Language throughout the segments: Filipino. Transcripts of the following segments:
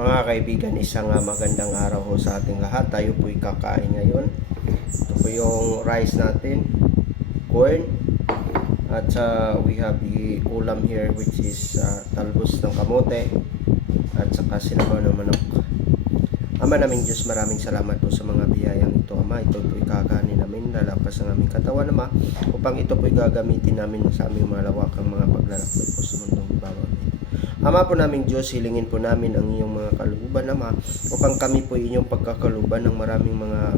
Mga kaibigan, isang magandang araw ho sa ating lahat. Tayo po'y kakain ngayon. Ito po yung rice natin, corn, at ah, we have the ulam here which is ah, talbos ng kamote at saka sinabaw ng manok. Ama naming Diyos, maraming salamat po sa mga biyayang ito, Ama. Ito po'y kakanin namin, lalapas ang aming katawan, Ama, upang ito po'y gagamitin namin sa aming malawakang mga paglalakbay po sa mundong na ito. Ama po naming Diyos, hilingin po namin ang iyong mga kalooban, Ama, upang kami po inyong pagkakaluban ng maraming mga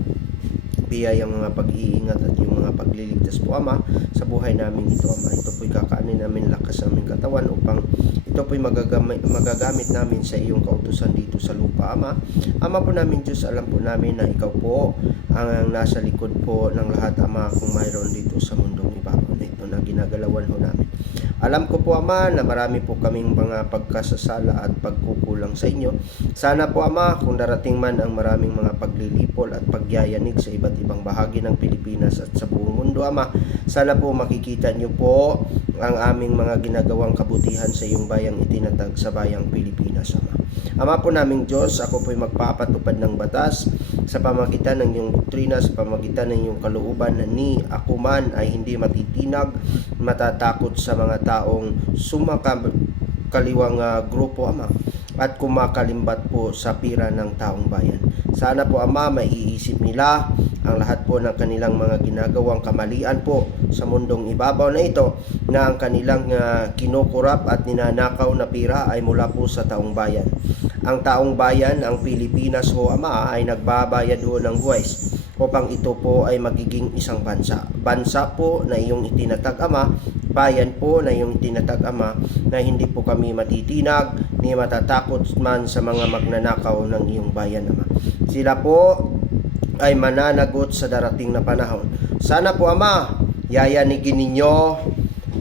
biyayang mga pag-iingat at yung mga pagliligtas po, Ama, sa buhay namin ito, Ama. Ito po'y kakanin namin lakas ng aming katawan upang ito po'y magagamit, namin sa iyong kautusan dito sa lupa, Ama. Ama po namin Diyos, alam po namin na ikaw po ang nasa likod po ng lahat, Ama, kung mayroon dito sa mundong ibabaw na ito na ginagalawan ho namin. Alam ko po Ama na marami po kaming mga pagkasasala at pagkukulang sa inyo. Sana po Ama kung darating man ang maraming mga paglilipol at pagyayanig sa iba't ibang bahagi ng Pilipinas at sa buong mundo Ama, sana po makikita niyo po ang aming mga ginagawang kabutihan sa iyong bayang itinatag sa bayang Pilipinas Ama. Ama po naming Diyos, ako po'y magpapatupad ng batas sa pamagitan ng iyong doktrina, sa pamagitan ng iyong kalooban na ni ako man ay hindi matitinag, matatakot sa mga taong sumakaliwang uh, grupo, Ama, at kumakalimbat po sa pira ng taong bayan. Sana po, Ama, maiisip nila ang lahat po ng kanilang mga ginagawang kamalian po sa mundong ibabaw na ito na ang kanilang uh, kinukurap at ninanakaw na pira ay mula po sa taong bayan. Ang taong bayan, ang Pilipinas ho ama ay nagbabayad ho ng buwis upang ito po ay magiging isang bansa. Bansa po na iyong itinatag ama, bayan po na iyong itinatag ama na hindi po kami matitinag ni matatakot man sa mga magnanakaw ng iyong bayan ama. Sila po ay mananagot sa darating na panahon. Sana po Ama, yayanigin ninyo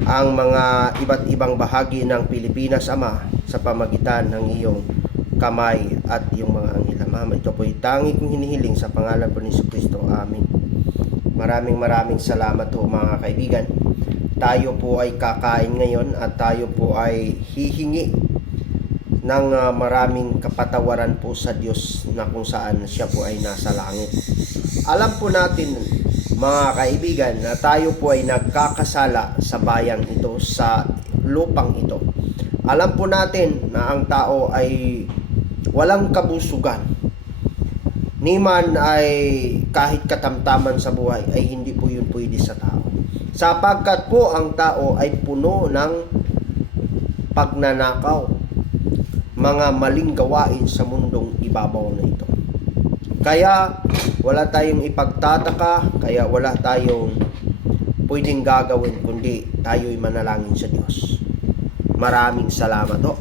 ang mga iba't ibang bahagi ng Pilipinas Ama sa pamagitan ng iyong kamay at yung mga anghel Ama. Ito po tangi kong hinihiling sa pangalan po ni Kristo. Amen. Maraming maraming salamat po mga kaibigan. Tayo po ay kakain ngayon at tayo po ay hihingi ng uh, maraming kapatawaran po sa Diyos na kung saan siya po ay nasa langit. Alam po natin mga kaibigan na tayo po ay nagkakasala sa bayang ito, sa lupang ito. Alam po natin na ang tao ay walang kabusugan. Ni man ay kahit katamtaman sa buhay ay hindi po yun pwede sa tao. Sapagkat po ang tao ay puno ng pagnanakaw, mga maling gawain sa mundong ibabaw na ito. Kaya wala tayong ipagtataka, kaya wala tayong pwedeng gagawin kundi tayo'y manalangin sa Diyos. Maraming salamat ho.